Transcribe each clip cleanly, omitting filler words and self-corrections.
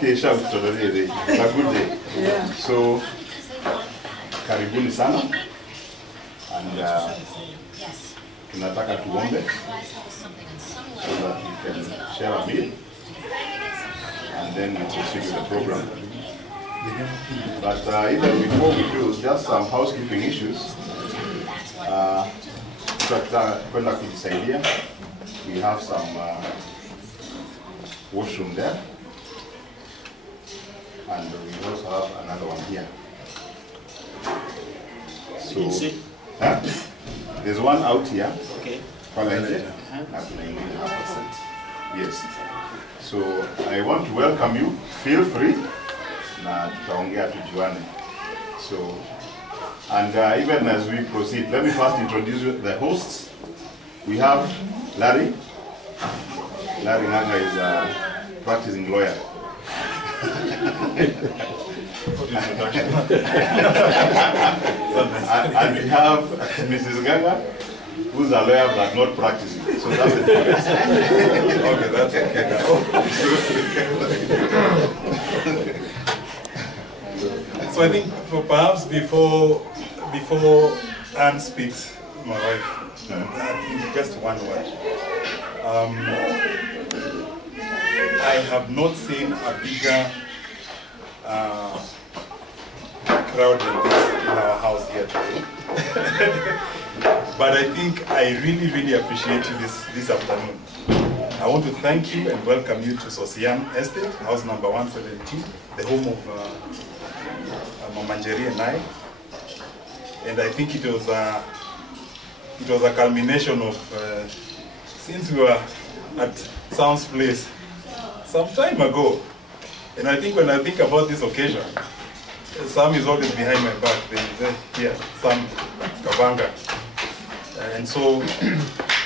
kesha kutolelee. It's a good day. Yeah. So karibuni sana. And tunataka tuombe so that we can share a meal and then we proceed with the program. But even before we do, just some housekeeping issues. We have some washroom there, and we also have another one here. So, there's one out here. Okay. Yes. So I want to welcome you. Feel free. Na tutaongea tujuane. So, and even as we proceed, let me first introduce you the hosts. We have Larry. Larry Nganga is a practicing lawyer. And we have Mrs. Nganga, who's a lawyer but not practicing. So that's the difference. Okay, that's okay. So I think perhaps before Anne speaks, my wife, I think just one word. I have not seen a bigger crowd than this in our house here today. But I think I really, really appreciate you this afternoon. I want to thank you and welcome you to Sosian Estate, house number 117, the home of Mama Njeri and I. And I think it was a culmination of, since we were at Sam's place some time ago. And I think when I think about this occasion, Sam is always behind my back. Here, Sam Kavanga. And so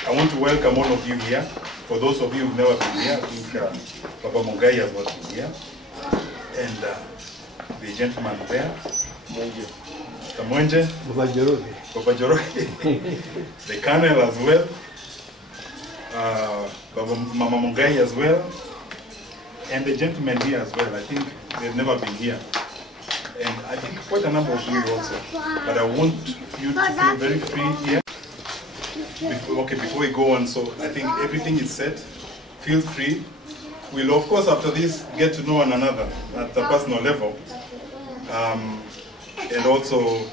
I want to welcome all of you here. For those of you who've never been here, I think Papa Mungai has not been here. And the gentleman there, Kamonje, Papa Joroge, the Colonel as well, Mama Mungai as well, and the gentleman here as well. I think they've never been here. And I think quite a number of you also. But I want you to feel very free here. Before we go on, so I think everything is set. Feel free. We'll, of course, after this, get to know one another at the personal level. And also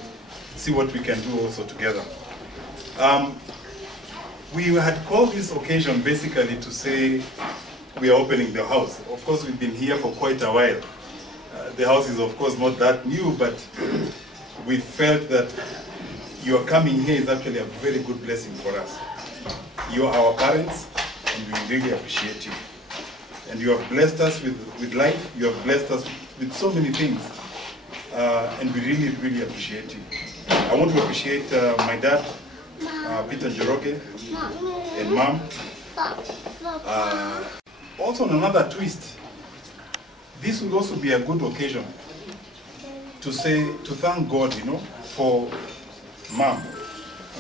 see what we can do also together. We had called this occasion basically to say we are opening the house. Of course, we've been here for quite a while. The house is, of course, not that new, but we felt that your coming here is actually a very good blessing for us. You are our parents, and we really appreciate you. And you have blessed us with life. You have blessed us with so many things. And we really, really appreciate you. I want to appreciate my dad, Peter Joroge, and Mom. Also on another twist, this will also be a good occasion to thank God, you know, for Mom.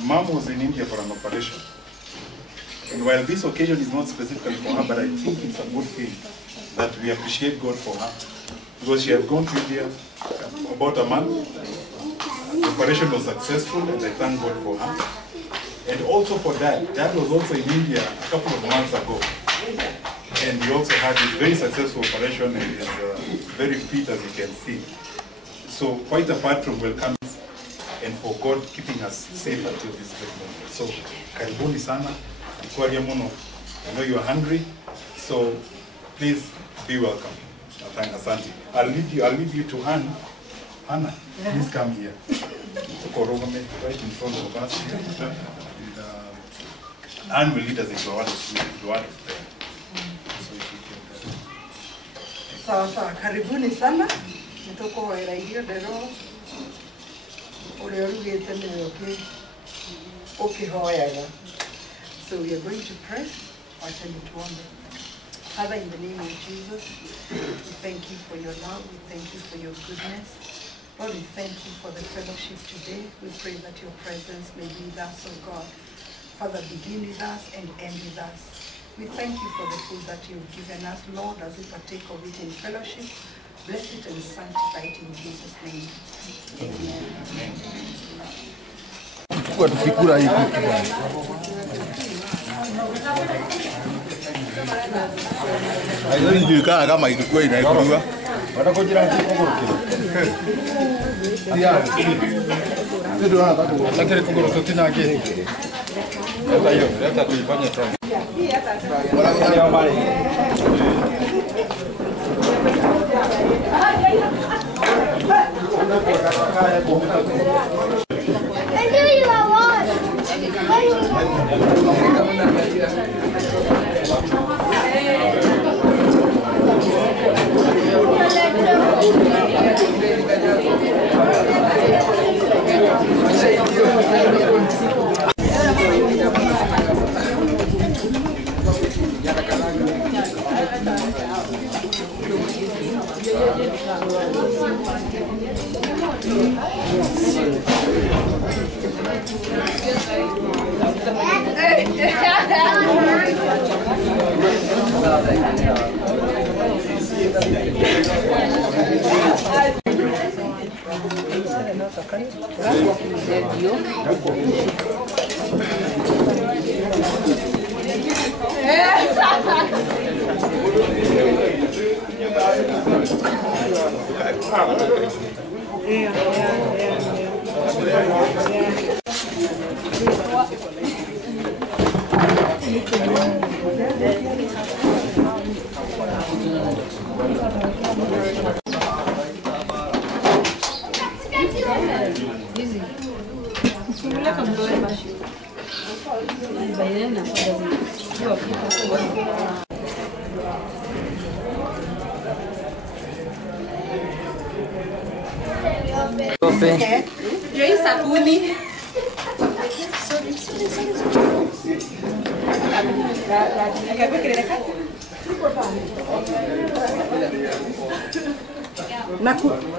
Mom was in India for an operation. And while this occasion is not specifically for her, but I think it's a good thing that we appreciate God for her. Because she had gone to India about a month. The operation was successful, and I thank God for her. And also for Dad. Dad was also in India a couple of months ago. And he also had a very successful operation and is very fit, as you can see. So quite apart from welcoming and for God keeping us safe until this great moment. So karibuni sana, I know you are hungry, so please be welcome. Asante. I'll leave you to Anne. Anna, please come here. Right in front of us here. And, Anne will lead us into the word of prayer. Sawa, karibuni sana. Nitoko wera hiyo dero. Ule orugete ni hoyaga. So we are going to pray. I tell you to wonder. Father, in the name of Jesus, we thank you for your love. We thank you for your goodness. Lord, we thank you for the fellowship today. We pray that your presence may be with us, oh God. Father, begin with us and end with us. We thank you for the food that you've given us, Lord, as we partake of it in fellowship. Bless it and sanctify it in Jesus' name. Amen. Kwa tufikura hii kitu. Hayo ndio kama ilikuwa inaikuwa. Watakojira kikogoroke. Ndio anataka. Lakini kogoroke tena gani? Hata hiyo, hata tuifanye tena. Wala kuna mbali.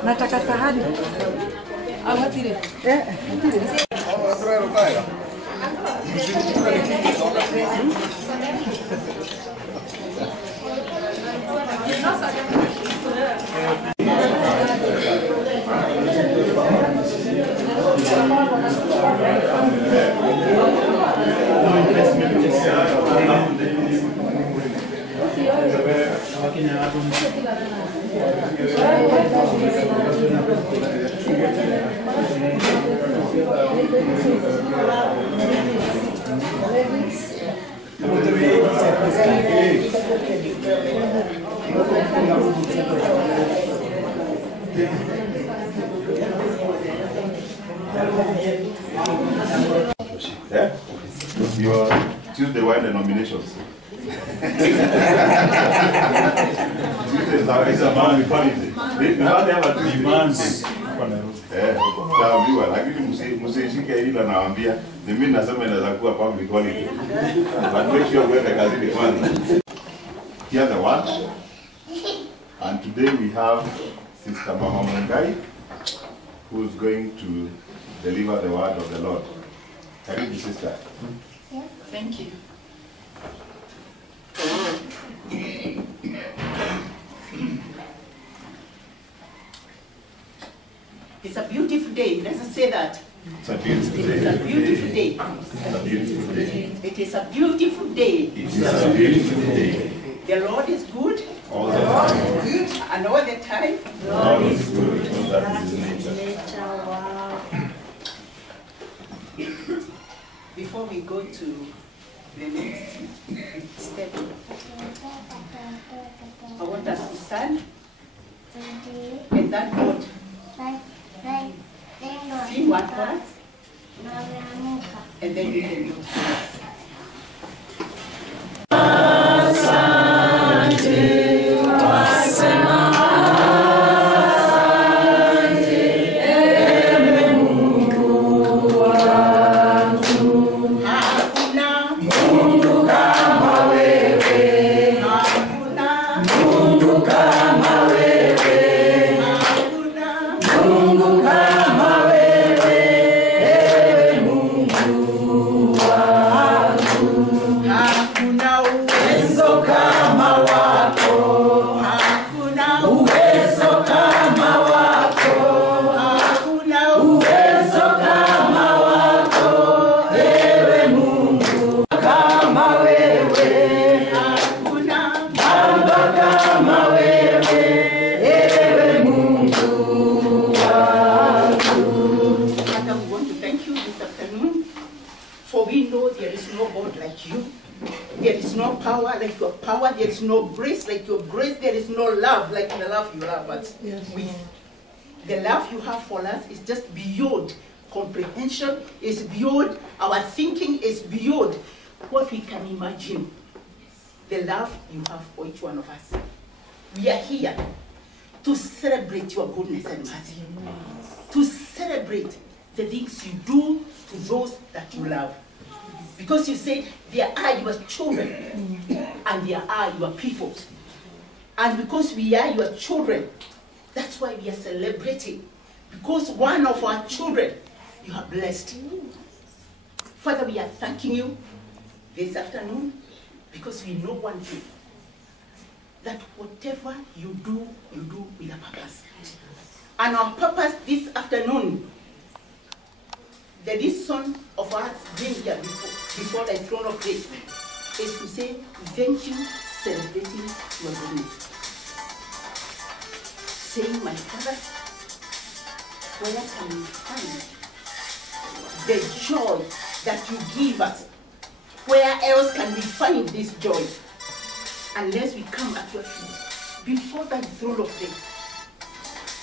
Nataka sahani. Amatire. Yeah? Your Tuesday wine denominations. Tuesday is a man with holiday. They have a Tuesday. Taambiwa, lakini msishike hilo nawaambia, ni mimi nasema inaweza kuwa public holiday. But make sure uende kazini kwanza. Hear the word. And today we have Sister Mama Mungai, who is going to deliver the word of the Lord. Karibu sister. Yeah. Thank you. It's a beautiful day. Let's say that. It's a beautiful day. It's a beautiful day. It's a beautiful day. It is a beautiful day. It is a beautiful day. The Lord is good. All the time. Good. And all the time. God is good. That is nature. Before we go to the next step, I want us to stand and thank God. Sing one chorus, and then you can do it. Mungu kama wewe, Mungu wa power like your power. There is no grace like your grace. There is no love like the love you love us with. The love you have for us is just beyond comprehension, is beyond our thinking, is beyond what we can imagine. The love you have for each one of us. We are here to celebrate your goodness and mercy. To celebrate the things you do to those that you love. Because you say, there are your children and there are your people. And because we are your children, that's why we are celebrating. Because one of our children, you have blessed. Father, we are thanking you this afternoon because we know one thing, that whatever you do with a purpose. And our purpose this afternoon, the reason of us being here before the throne of grace, is to say thank you, celebrating your goodness. Saying, my Father, where can we find the joy that you give us? Where else can we find this joy? Unless we come at your feet, before that throne of grace.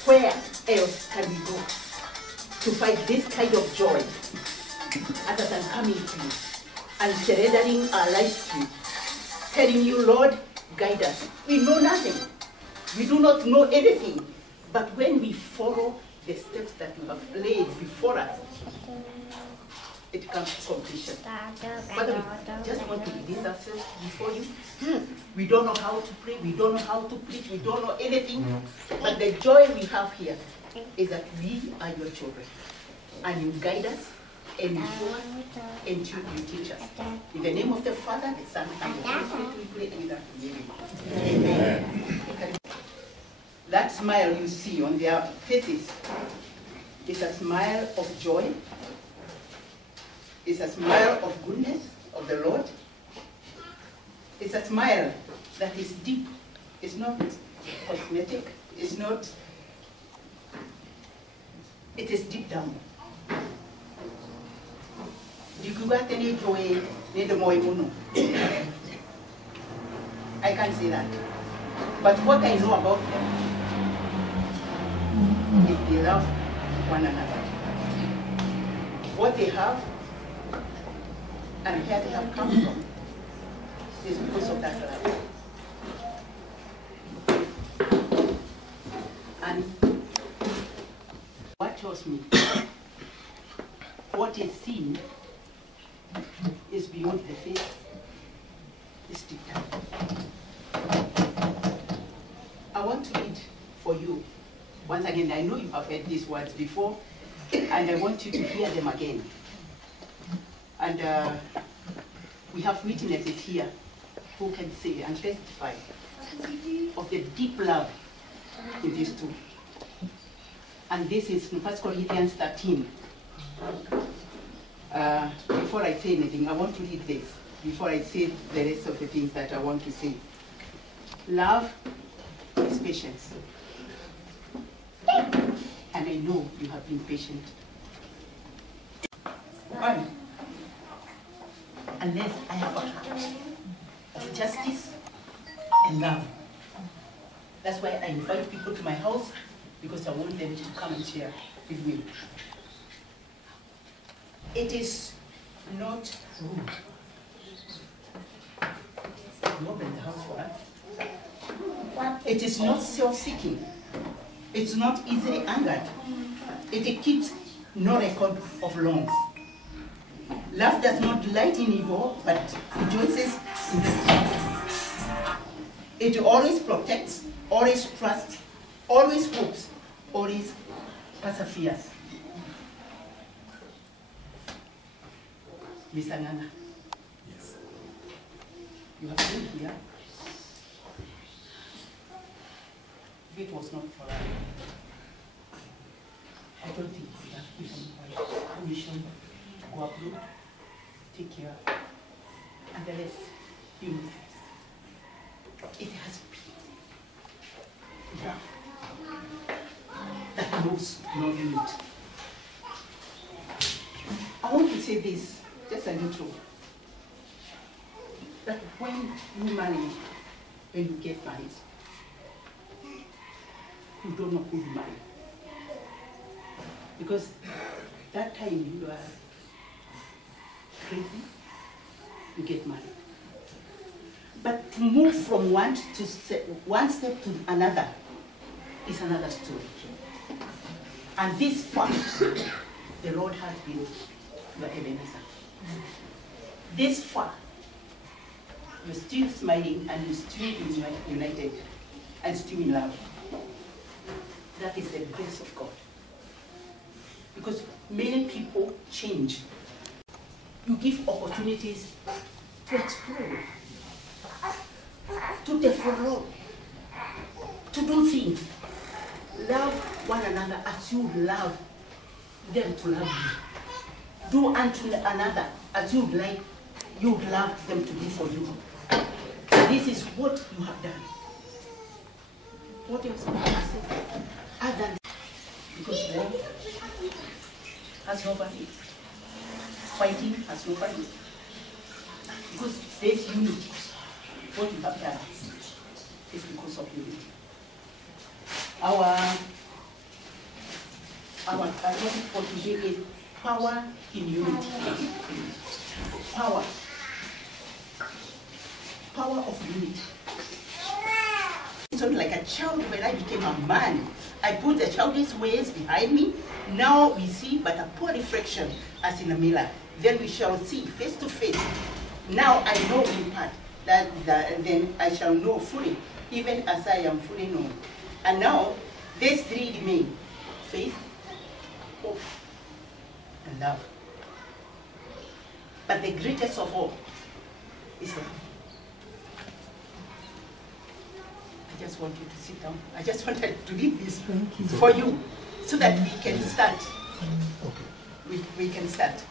Where else can we go to find this kind of joy other than coming to you and surrendering our lives to you, telling you, Lord, guide us. We know nothing. We do not know anything. But when we follow the steps that you have laid before us, it comes to completion. Father, we just want to release ourselves before you. We don't know how to pray, we don't know how to preach, we don't know anything. But the joy we have here is that we are your children. And you guide us, and you show us, and you teach us. In the name of the Father, the Son, and the Holy Spirit, we pray and that we give you. Amen. That smile you see on their faces is a smile of joy. It's a smile of goodness of the Lord. It's a smile that is deep. It's not cosmetic. It's not. It is deep down. I can't say that. But what I know about them is they love one another. What they have and where they have come from is because of that love. And what tells me what is seen is beyond the face, is deep down. I want to read for you. Once again, I know you have heard these words before, and I want you to hear them again. And we have witnesses here who can say and testify of the deep love in these two. And this is in 1 Corinthians 13. Before I say anything, I want to read this before I say the rest of the things that I want to say. Love is patience. And I know you have been patient. One, unless I have a heart of justice and love. That's why I invite people to my house, because I want them to come and share with me. It is not rude. You open the house for us. It is not self-seeking. It's not easily angered. It keeps no record of wrongs. Love does not delight in evil, but rejoices in the truth. It always protects, always trusts, always hopes, always perseveres. Miss Anana, yes. You have been here. If it was not for us, I don't think we have given permission to go abroad, take care, and the rest, you know. It has been love that knows no limit. I want to say this, just a little. that when you marry, when you get married, you don't know who you marry. Because that time you are crazy, you get married. But to move from one step to another is another story. And this far, the Lord has been your Ebenezer. This far, you're still smiling and you're still united and still in love. That is the grace of God. Because many people change. You give opportunities to explore, to develop, to do things. Love one another as you love them to love you. Do unto another as you'd love them to do for you. This is what you have done. What else can I say? I've done because love has no value. Fighting has no value. Because there's unity. What you have done is because of unity. Our topic for today is power in unity. Power. Power of unity. It's not like a child when I became a man. I put the childish ways behind me. Now we see but a poor reflection as in a mirror. Then we shall see face to face. Now I know in part, then I shall know fully, even as I am fully known. And now, these three remain: faith, hope, and love. But the greatest of all is love. I just want you to sit down. I just wanted to leave this for you, so that we can start. We can start.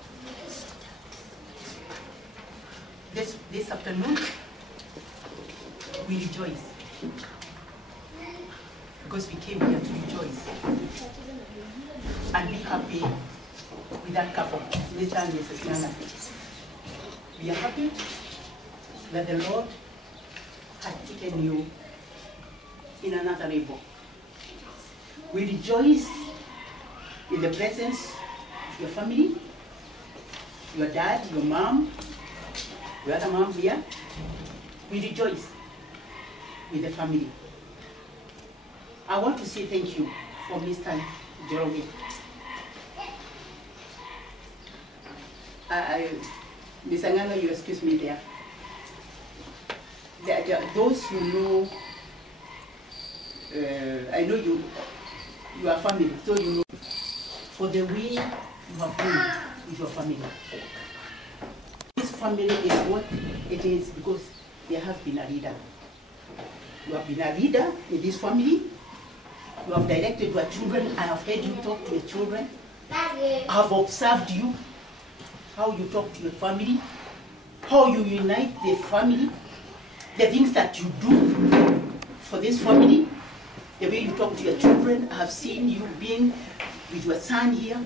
This afternoon, we rejoice. Because we came here to rejoice and be happy with that couple, Mr. and Mrs. Nana. We are happy that the Lord has taken you in another level. We rejoice in the presence of your family, your dad, your mom, your other mom here. We rejoice with the family. I want to say thank you for Mr. Jerome. Ms. Angano, you excuse me there. Those who know, I know you are family, so you know, for the way you have been with your family. This family is what it is because there has been a leader. You have been a leader in this family. You have directed your children. I have heard you talk to your children. I have observed you, how you talk to your family, how you unite the family, the things that you do for this family, the way you talk to your children. I have seen you being with your son here,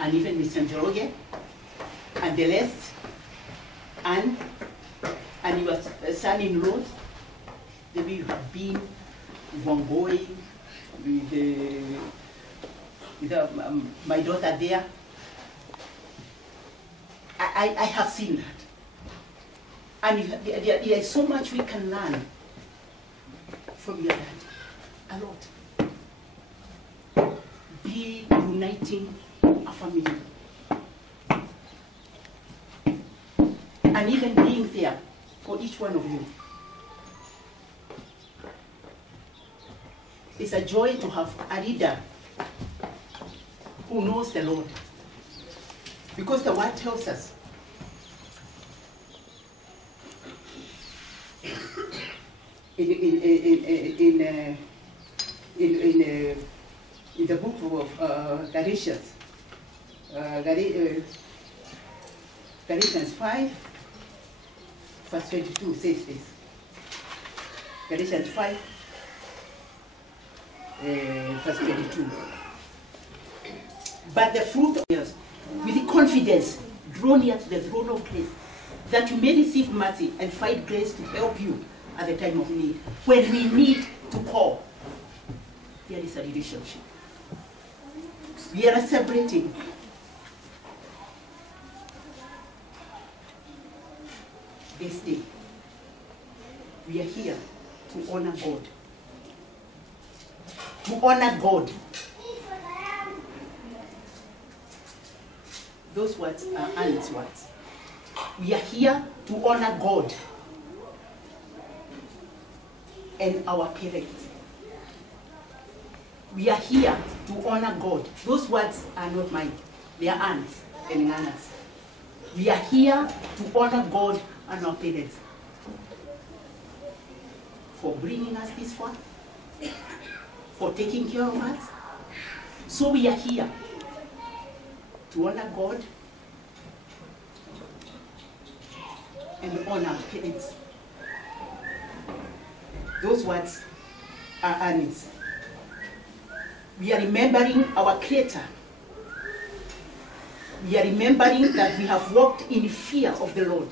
and even Mr. Njoroge, and the rest, and your son-in-law, the way you have been with Wangoi, with my daughter there. I have seen that. And there is so much we can learn from your dad. A lot. Be uniting a family. And even being there for each one of you. It's a joy to have a leader who knows the Lord. Because the word tells us in the book of Galatians, Galatians 5, verse 22 says this. Galatians 5, verse 22. But the fruit of yours, with confidence, draw near to the throne of grace, that you may receive mercy and find grace to help you at the time of need. When we need to call, there is a relationship. We are celebrating this day. We are here to honor God. To honor God. Those words are Anne's words. We are here to honor God and our parents. We are here to honor God. Those words are not mine. They are Anne's and Nana's. We are here to honor God and our parents for bringing us this far, for taking care of us. So we are here to honor God and honor our parents. Those words are Annie's. We are remembering our Creator. We are remembering that we have walked in fear of the Lord.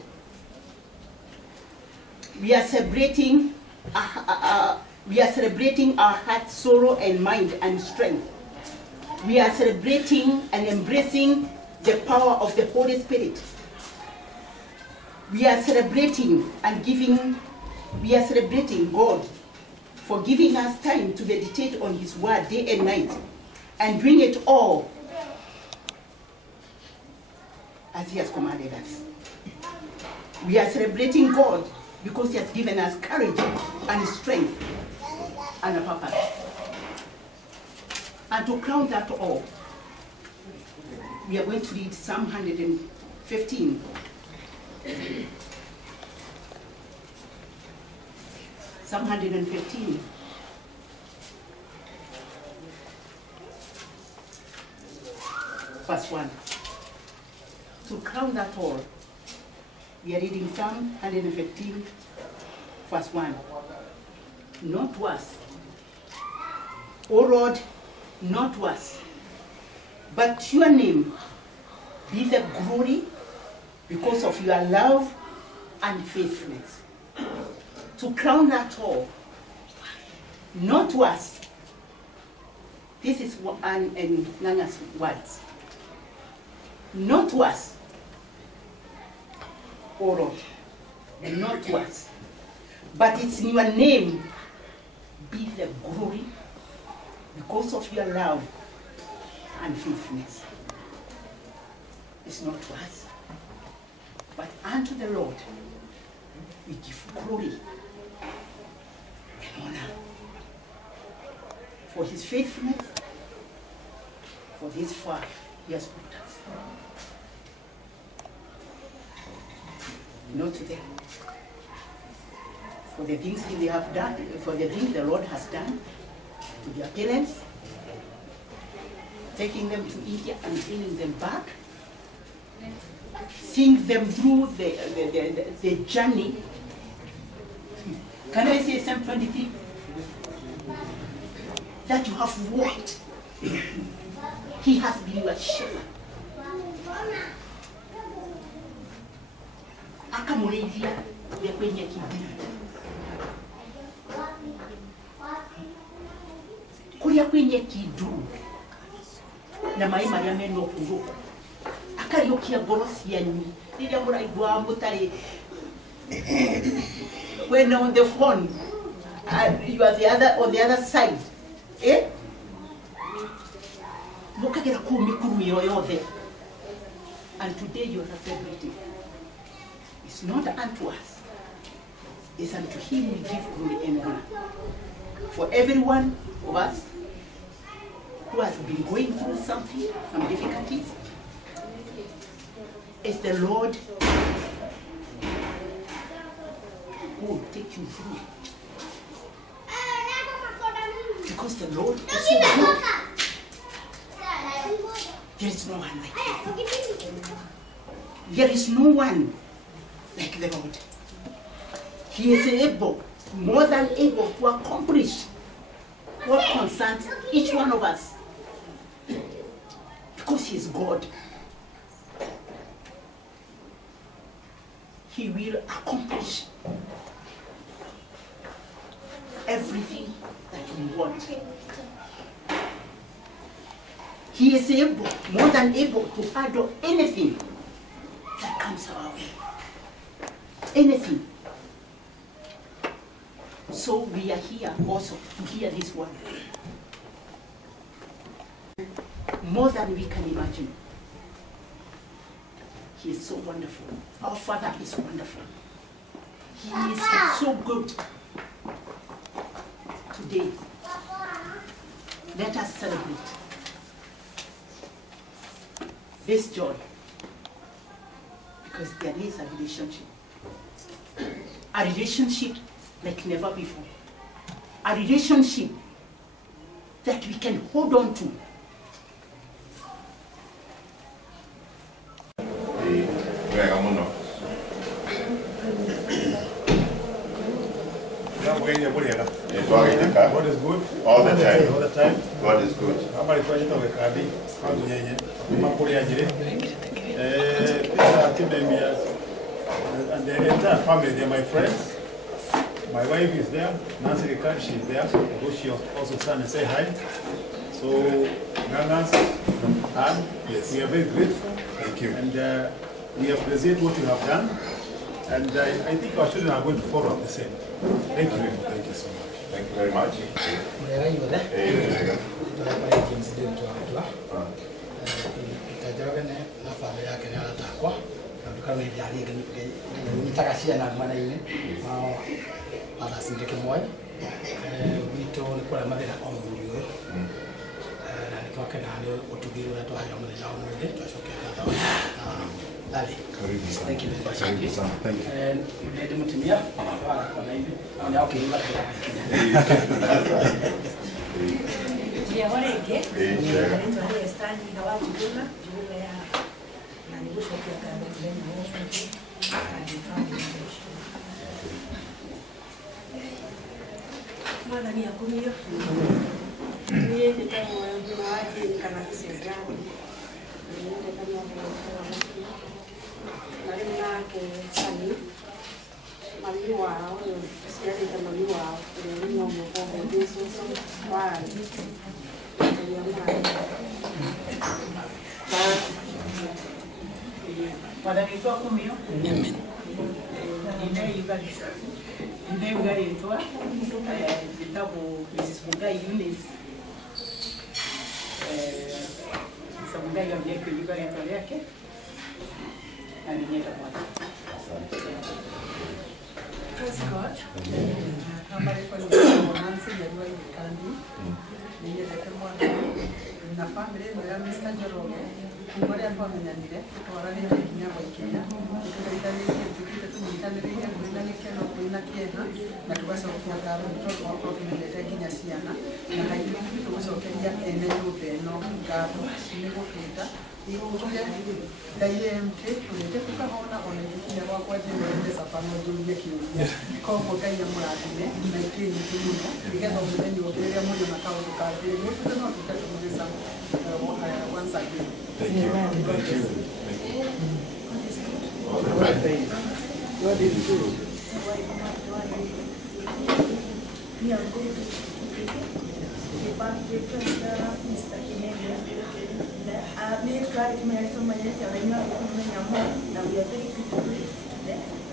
We are celebrating our heart, sorrow, and mind and strength. We are celebrating and embracing the power of the Holy Spirit. We are celebrating and celebrating God for giving us time to meditate on His word day and night and bring it all as He has commanded us. We are celebrating God because He has given us courage and strength and a purpose. And to crown that all, we are going to read Psalm 115. Psalm 115. Verse 1. To crown that all, we are reading Psalm 115, verse 1. Not worse, O Lord, not worse, but to your name be the glory because of your love and faithfulness. To crown that all, not worse. This is Anne and Nana's words. Not worse, O Lord, and not worse, but it's in your name be the glory because of your love and faithfulness. It's not worse, but unto the Lord we give glory and honor for His faithfulness, for this far He has brought us. Not to them. For the things they have done, for the things the Lord has done to their parents, taking them to India and bringing them back, seeing them through the journey. Can I say Psalm 23? That you have walked. He has been your shepherd. Akamureithia ya kwenye kidini. Kuria kwenye kidu na mai maria meno kuru. Akariokia ngoro cianyu riria muraigua mutari. When on the phone, you are on the other side. Eh? Mukagera ku mikuru yoyothe. And today you are celebrating. It's not unto us. It's unto Him we give glory and honor. For everyone of us who has been going through something, some difficulties, it's the Lord who will take you through. Because the Lord is so good. There is no one like Him. There is no one like the Lord. He is able, more than able, to accomplish what concerns each one of us. Because He is God. He will accomplish everything that we want. He is able, more than able, to handle anything that comes our way. Anything. So we are here also to hear this word. More than we can imagine. He is so wonderful. Our Father is wonderful. He is so good. Today, let us celebrate this joy, because there is a relationship like never before, a relationship that we can hold on to. God is good all the time. All the time. God is good. And the entire family, they're my friends. My wife is there, Nancy Ricard, she's there. She also stand and say hi. So, Ganas, and yes, we are very grateful. Thank you. And we appreciate what you have done. And I think our children are going to follow up the same. Thank you. Thank you so much. Thank you very much. Thank you very much. Thank you. Thank you. And praise God. Habari kwa Nancy Nyarwai Kandi. Ninyerete mwana na family ya Mr. Njoroge. Ngore kwa menyanire twararire kinyabo ikinya. Tukaitanirie tukite tumitanire kuina nikeno kuina kiena na tubasa kukiagara mtoto wako tumelete kinya ciana na hayo tugucokeria ene nyumba eno ngabo niguo kwita igukire ndaiemke tulete tukahona ona ikinya gwakwa ndimende sapano ndurie kiuria koguo ngai amurathime na ikinyi kimuno nigetha muthenya ũkĩrĩrĩa mũno na kaũndũ kambĩrĩrio tuge no tutatũmĩca once again. Thank you. Thank you. God is good.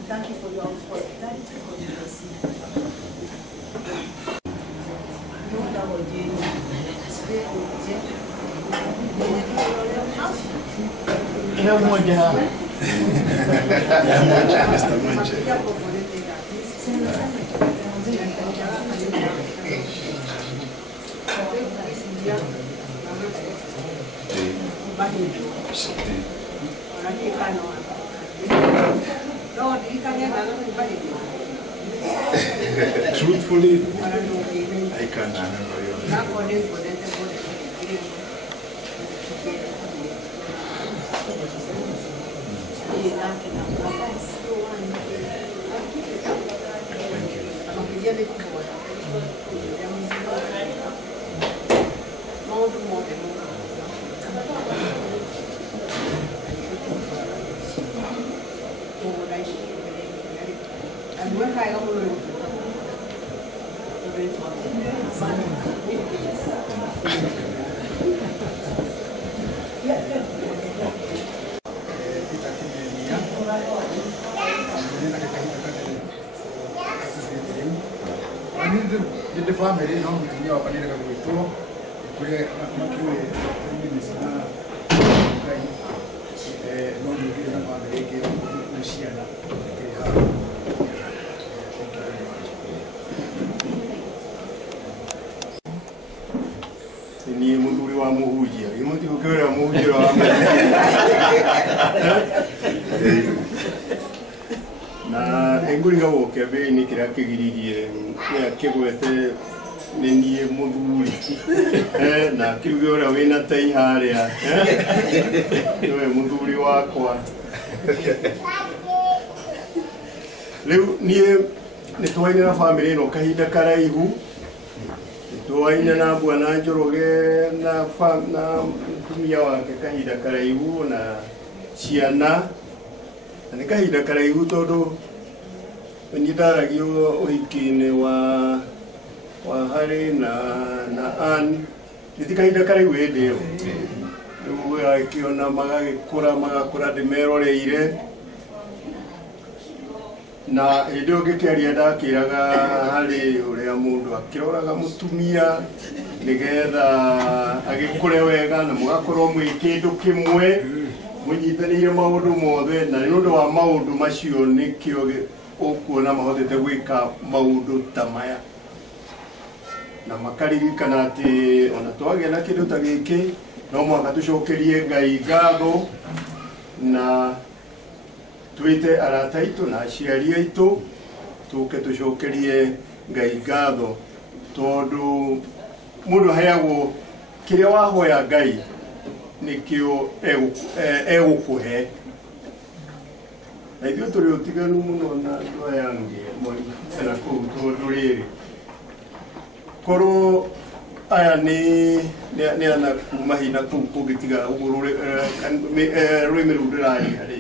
Thank you for your hospitality. Truthfully, I can't remember your name. family no mutumia wakwa nĩrega gwĩtwo kũrĩa makĩũĩ na no nĩũgire na family ĩngĩ gũciana ni mũthuri wa mũhunjia imuti ũkĩũrĩa mũhunjia wa na engũriga gũke mbĩ-inĩ kĩrĩa kĩgiririe kĩgwete nĩ niĩ mũthuri na kiuge ũrĩa wĩna tai harĩa nĩwe mũthuri wakwa rĩu niĩ nĩtwaine na bamĩrĩ ĩno kahinda karaihu twaine na Bwana Njoroge na mũtumia wake kahinda karaihu na ciana na nĩ kahinda karaihu tondũ nĩ ndaragio ũhiki-inĩ wa Harry na Ann nĩ kahinda karaihu hĩndĩ ĩyo rĩu gagĩkĩona magakũra ndĩmeroreire na hĩndĩ ĩyo ngĩkĩaria ndakĩraga harĩ ũrĩa mũndũ akĩroraga mũtumia nĩgetha agĩkũre wega na mũgakorwo mwĩ kĩndũ kĩmwe mũnyitanĩire maũndũ mothe na nĩ ũndũ wa maũndũ macio nĩkĩo ũkuona mahotete gwĩka maũndũ ta maya na makaririkana atĩ ona twagĩa na kĩndũ ta gĩkĩ no mũhaka tũcokerie Ngai ngatho na twite arata aitũ na aciari aitũ tũke tũcokerie Ngai ngatho tondũ mũndũ aheagwo kĩrĩa wahoya Ngai nĩkĩo egũkũhe na ithuĩ tũrĩ ũtiganu mũno na andũ aya angĩ na kũu tondũ rĩrĩ korwo aya nĩ ana kuma hina kũu kũngĩtiga ũguo rũrĩmĩ rũu ndĩraria rĩ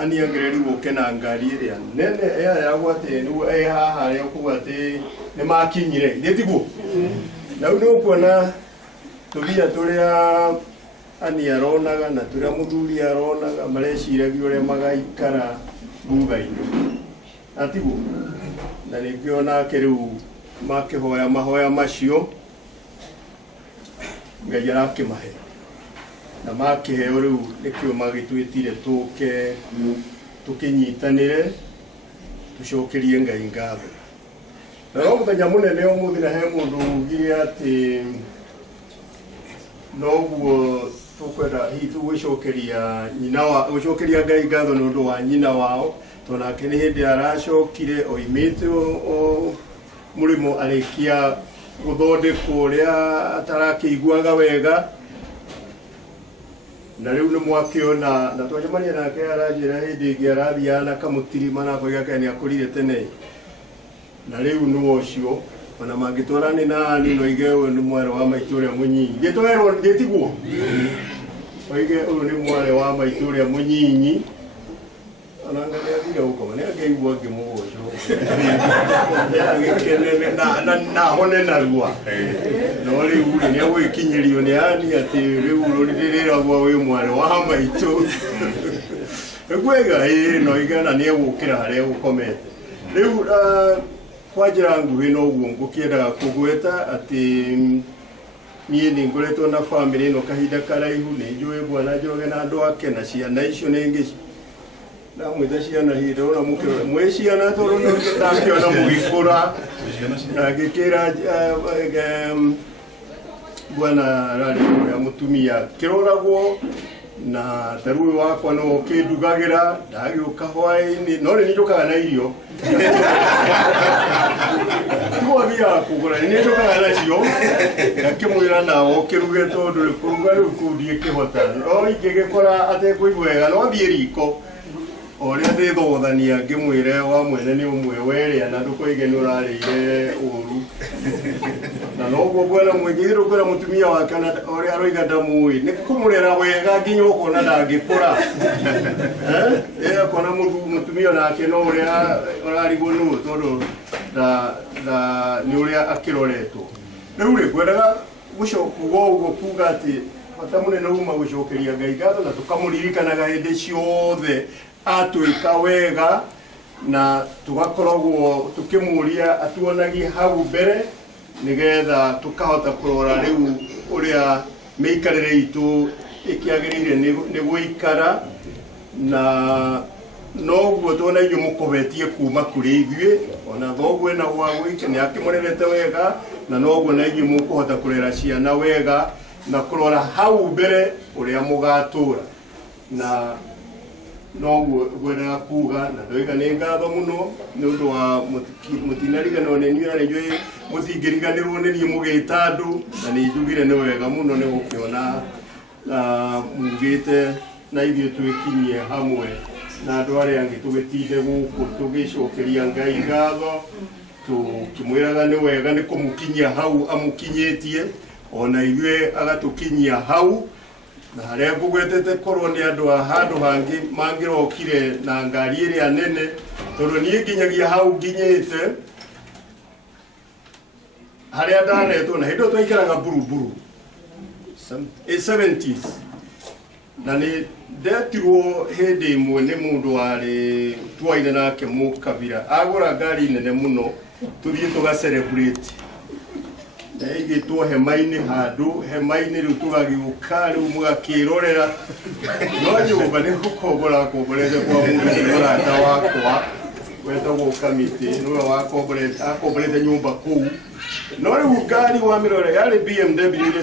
aniangereri gũke na ngari ĩrĩa nene yagwo atĩ nĩguo haha rĩa kuga atĩ nĩ makinyire ithe tiguo na rĩu nĩ ũkuona tũbia tũrĩa ani aronaga na tũrĩa mũthuri aronaga mareciragia ũrĩa magaikara thutha-inĩ atiguo na nĩkĩo nake rĩu makĩhoya mahoya macio Ngai arakĩmahe na makĩheo rĩu nĩkĩo magĩtwĩtire tũke tũkĩnyitanĩre tũcokerie Ngai ngatho na no mũthenya mũnene ũmũthĩ na he mũndũ ugire atĩ noguo tũkwenda hihi tũgũcokeria Ngai ngatho nĩ ũndũ wa nyina wao tondũ nake nĩ hĩndĩ aracokire oimĩte mũrĩmo arĩkia gũthondekwo ũrĩa atarakĩiguaga wega na rĩu nĩ mwakĩona na twacemania nake aranjĩra hĩndĩ ĩngĩ arathiaga na kamũtirima na koiga kaĩ nĩ akũrire tene na rĩu nĩ ũcio ona mangĩtwarane na nino ige ũyũ nĩ mwarĩ wa maitũ ũrĩa mũnyinyi gĩtiguo oige ũyũ nĩ mwarĩ wa maitũ ũrĩa mũnyinyi ona anga nĩ athire gũkoma nĩ angĩigua ngĩmũgũcwo na hone narua no rĩu nĩ agũgĩkinyĩrio nĩ ani atĩ rĩu rĩrĩragwo wĩ mwarĩ wa maitũ ĩkwega no igana nĩ egũkĩra harĩa gũkomete rĩu kwa njĩra nguhĩ noguo ngũkĩendaga kũgweta atĩ niĩ nĩ ngoretwo na bamĩrĩ ĩno kahinda karaihu nĩ njũĩ Bwana Njoroge na andũ ake na ciana icio nĩ mwĩta ciana hĩndĩ ona mwĩ ciana tondũ nĩ ndakĩona mũgĩkũra na ngĩkĩra Bwana rarĩ ũrĩa mũtumia kĩroragwo na tarũ ũyũ wakwa no kĩndugagĩra ndagĩũka hwaĩ-inĩ no nĩ njũkaga na irio tiguothiaga kũgũra nĩ njũkaga nacio ngakĩmwĩra nao kĩruge tondũ rĩ kũruga rĩu kũu ndiĩkĩhota no ingĩgĩkora atekũigua wega no thiĩ riko ũrĩa ndĩthothania ngĩmwĩre wa mwene nĩ ũmwe werĩa na ndũkoige nĩ ũrarĩire ũru na noguo Bwana mũingĩ kwĩra mũtumia wake ũrĩa aroiga ndamũĩ nĩ kũmũrera wega nginya ũkona ndangĩkũra akona mũtumia nake no ũrĩa ũrarigwo nũ tondũ nĩ ũrĩa akĩroretwo rĩu rĩ kwendaga gũcokuga ũguo kuga atĩ bata mũnene uma gũcokeria Ngai ngatho na tũkamũririkanaga hĩndĩ ciothe atwĩka wega na tugakoragwo tukimuria atuonagie hau mbere nigetha tukahota kurora riu uria meikarire itu ikiagirire ni guikara na noguo tuona inyu mukobetie kuma kuri ithue ona thoguo na gwa gwike ni akimurerete wega na noguo na inyu mukuhota kurera ciana wega na kurora hau mbere uria mugatura na noguo gwera kuga na ndoiga ni ngatho muno ni undu wa mutinariganwo ni niu na njui mutingiriganirwo ni niu mugita andu na ni njugire ni wega muno ni gukiona mugite na ithio twikinyie hamwe na andu aria angi tugitinde guku tugicokeria Ngai ngatho tukimwiraga ni wega ni kumukinyia hau amukinyitie ona ithue agatukinyia hau na haria ngugwetete korwo ni andu a handu hangi mangirokire na ngari iria nene tondu nie nginyagia hau nginyite haria ndaretwo na hindo twaikaraga buruburu 70s na ni ndetirwo hindi imwe ni mundu wari twaire nake mukabira agura ngari nene muno tuthie tuga celebrate na igitwo hema-ini handu hema-ini riu tugagiuka riu mugakirorera no nyumba ni gukombora komborete kwa mundu murata wakwa wetagwo kamiti niwe akomborete nyumba kuu no riu ngari wa mirore yari BMW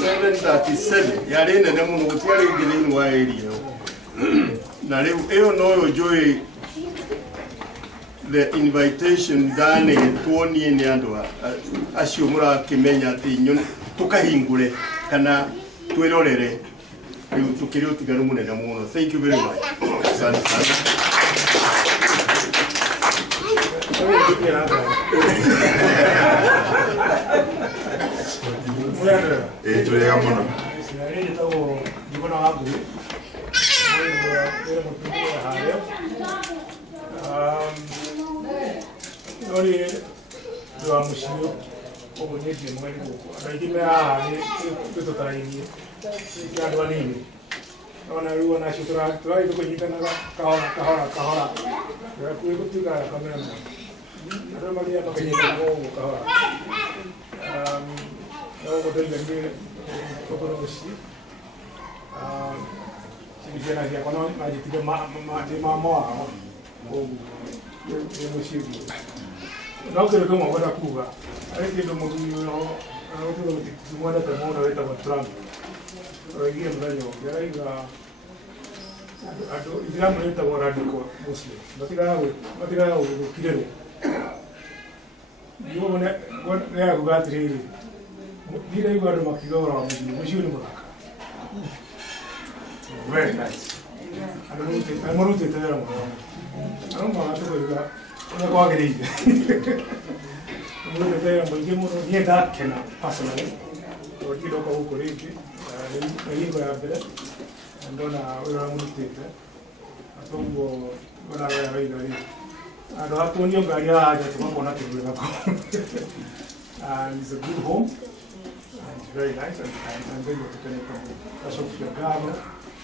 737 yari nene muno gutiari ngithini wa area na riu iyo no njui the invitation dane tuonie ni andu acio murakimenya ati nyu tukahingure kana twirorere riu tukiri utiganu munene muno. Thank you very much. Asante sana. Tulega muno. Nori doa musio obo nyeti mwali ko aidime aha ni tutaraini ya doa nini ona ruwa na shutra trai ko nyita na kahora ya ku tuka kamera na mali ya pakenya ko kahora no ko tele ngi ko ko musi sibijana ya kono majiti ma mo no creo que me voy a Cuba. Hay que lo moví no otro que muera te muera ahorita con Trump. Pero aquí en daño, ya hay la Islam ahorita con radical muslim. No te gana quiero. Yo voy a jugar tres. Mira igual de maquilladora, muslim no marca. Very nice. I'm not going to tell you. I don't know how to do that. I'm not going to do that. I'm going to tell you, I'm going to that can personally. Or you don't go to it. I live after that. And then we're going to take that. I don't go when I read it. I don't have to know that I just want to do it. And it's a good home. And it's very nice. And I'm very good to connect with the shop of your garden.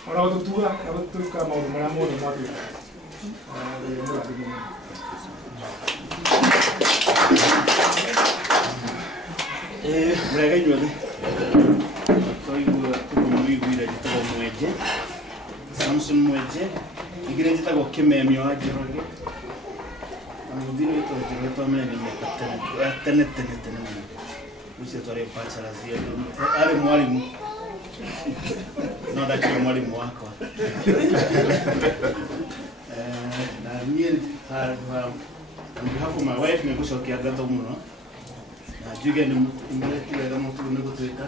Ora o tutua, o tuka mo mo mo mo mati. Brega nyole. Toi ku muigwira gitabo mweje. Samson mweje. Igire gitabo kememyo ajiroge. Amudini to jiro to mene ni tene. Usi tore pachara zia. Ale mwalimu. No, that's your mwalimu wako. Na mimi on behalf of my wife nimekushokea gato muno. Na juga ni mbele kile kama mtu unakoteka.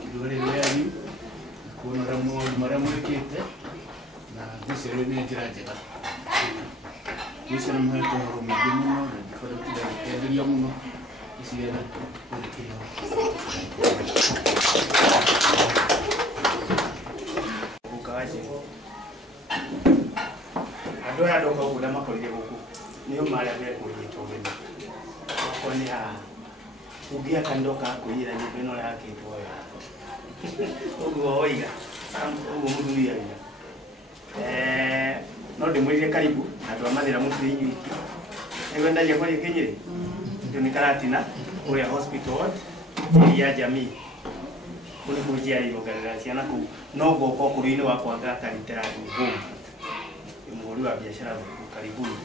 Kidore leo kuona ramo maramo kete. Na disere ni jiraje ba. Disere mhato horo muno na dikora kida kile muno. Isiana kile. Ando ya doka kula makolje huko. Niyo mara vile kujitolea. Kwani ugia kandoka kujira ni peno yake toya. Ogo oiga. Ogo mudulia. no ndimwirire karibu na twamathira mutu inyu ego ndaje kwa Kenyere ndio nikaratina kule hospital ward ya jamii kule kujia hiyo garagazi ciana ku no goko kurini wakwa ngataritera ngumu imuri wa biashara karibuni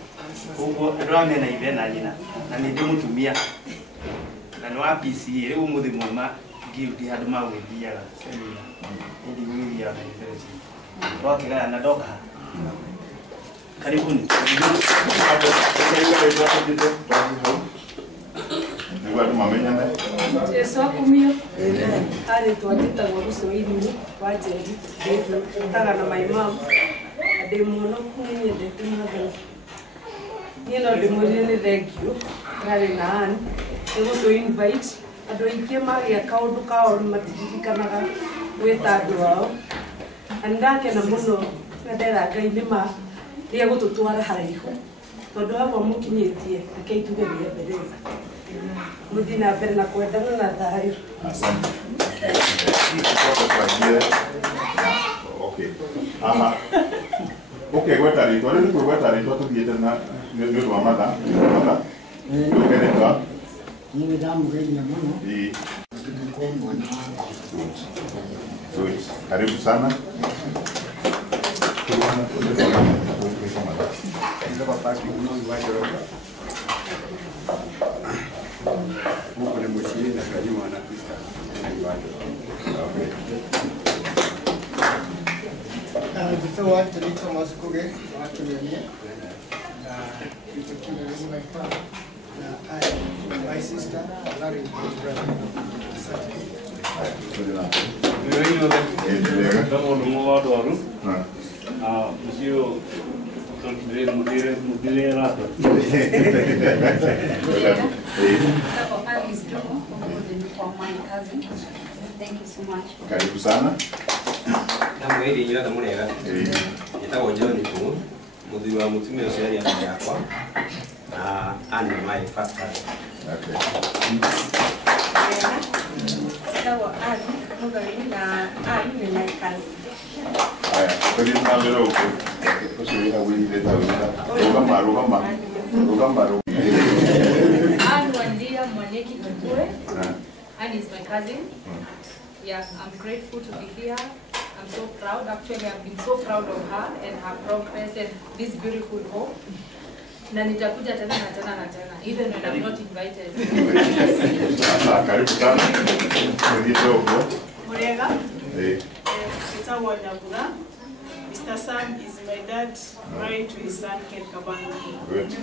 ugo ndwame na ivena nyina na ndi mutumia na no APC riu muthi muma giudi handu magwithiaga semina ndi wiria na university wakigaya na doka karibuni Yesu akumio. Ari twatita gwaruso ini wajeri. Taga na my mom. Ade muno kunye de tumaga. Nino de murine thank you. Ari na an. Ego to invite ado ikema ya kaundu kaundu matiririkanaga gwita andu ao. Andake na muno ndera ngai nima ria gututwara haraihu. Tondu abo mukinyitie akeituge bia bereza. Mudina mbere na kwendana na thayo. Asante. Okay. Okay, gweta ritwa rä kå gweta ritwa tå thiä te na nä å ndå wa matha nä Nĩ ndamũgeithia mũno. Good. Karibu sana. Mungu ni mshindi na karimu anapita na ibada. Before watu ni Thomas Kuge, watu wenye na tukiwa na my father na my sister, Larry, my brother. Thank you so much. Karibu sana. Na mwiri nyira na munega. Nitagwo John tu. Muthuri wa mutumia ucio ari ana yakwa. And my first husband. Okay. Nitagwo Ali, mugari na Ali ni my cousin. Aya, karibu na mbele huko. Kushirika wili leta wili. Rugama. And Wandia Mwaneki Kukue. And is my cousin. Yeah, I'm grateful to be here. I'm so proud. Actually, I've been so proud of her and her progress and this beautiful home. Na nitakuja tena na tena na tena, even when I'm not invited. Karibu sana. Ndio huko. Murega. Nitagwo Nyabura. Mr. Sam is my dad, married to his son Ken Kabanga. Good.